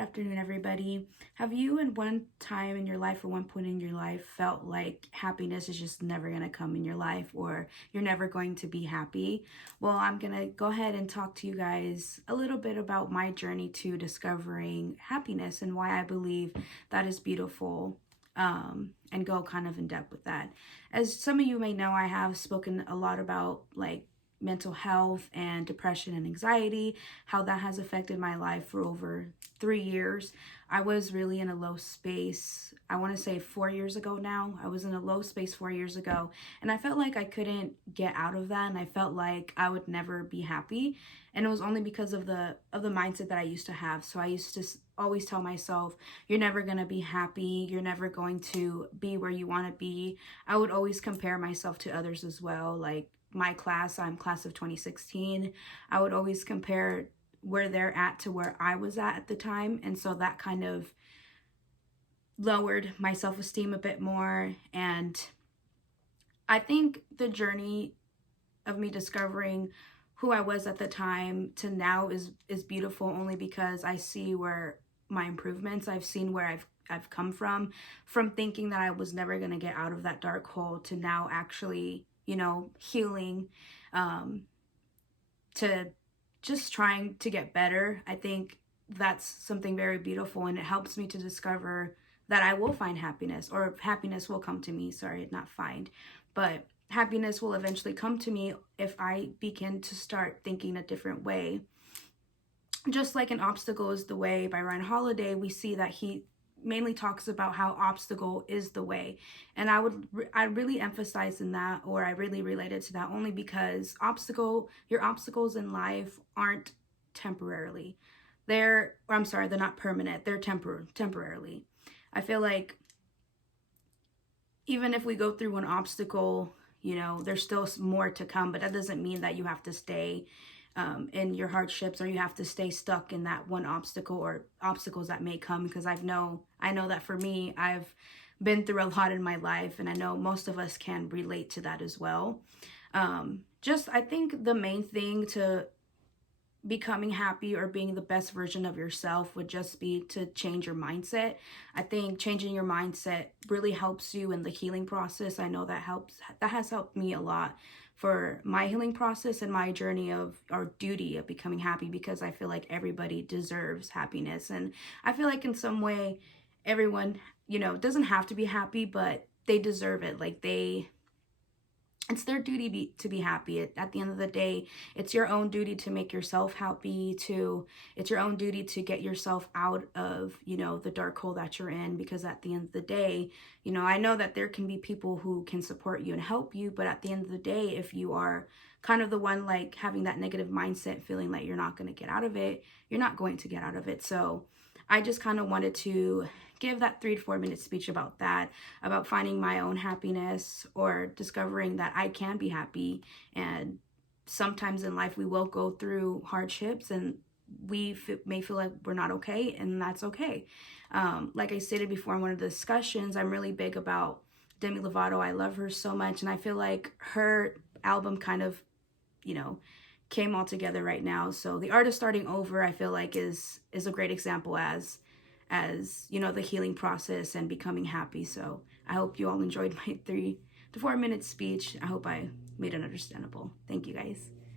afternoon, everybody. Have you in one time in your life or one point in your life felt like happiness is just never going to come in your life or you're never going to be happy? Well, I'm going to go ahead and talk to you guys a little bit about my journey to discovering happiness and why I believe that is beautiful, and go kind of in depth with that. As some of you may know, I have spoken a lot about mental health and depression and anxiety, how that has affected my life for over 3 years. I was really in a low space, I want to say 4 years ago now. I was in a low space 4 years ago, and I felt like I couldn't get out of that, and I felt like I would never be happy. And it was only because of the mindset that I used to have. So I used to always tell myself, you're never going to be happy, you're never going to be where you want to be. I would always compare myself to others as well, like my class, I'm class of 2016. I would always compare where they're at to where I was at the time. And so that kind of lowered my self-esteem a bit more. And I think the journey of me discovering who I was at the time to now is beautiful, only because I see where my improvements, I've seen where I've come from thinking that I was never going to get out of that dark hole to now actually, healing, to just trying to get better. I think that's something very beautiful, and it helps me to discover that I will find happiness, or happiness will come to me. Sorry, not find, but happiness will eventually come to me if I begin to start thinking a different way. Just like An Obstacle is the Way by Ryan Holiday, we see that he mainly talks about how obstacle is the way. And I really emphasize in that, or I really related to that, only because your obstacles in life aren't temporarily. They're not permanent. They're temporarily. I feel like even if we go through an obstacle, there's still more to come, but that doesn't mean that you have to stay in your hardships, or you have to stay stuck in that one obstacle or obstacles that may come. Because I know that for me, I've been through a lot in my life, and I know most of us can relate to that as well. I think the main thing to becoming happy or being the best version of yourself would just be to change your mindset. I think changing your mindset really helps you in the healing process. I know that has helped me a lot for my healing process and my journey of, or duty of, becoming happy, because I feel like everybody deserves happiness. And I feel like in some way, everyone, doesn't have to be happy, but they deserve it. It's their duty to be happy. At the end of the day, it's your own duty to make yourself happy. It's your own duty to get yourself out of, the dark hole that you're in. Because at the end of the day, I know that there can be people who can support you and help you. But at the end of the day, if you are kind of the one having that negative mindset, feeling like you're not going to get out of it, you're not going to get out of it. So I just kind of wanted to give that 3 to 4 minute speech about that, about finding my own happiness, or discovering that I can be happy. And sometimes in life we will go through hardships, and we may feel like we're not okay, and that's okay. Like I stated before in one of the discussions, I'm really big about Demi Lovato. I love her so much, and I feel like her album kind of, came all together right now. So The Art of Starting Over, I feel like is a great example as the healing process and becoming happy. So I hope you all enjoyed my 3 to 4 minute speech. I hope I made it understandable. Thank you, guys.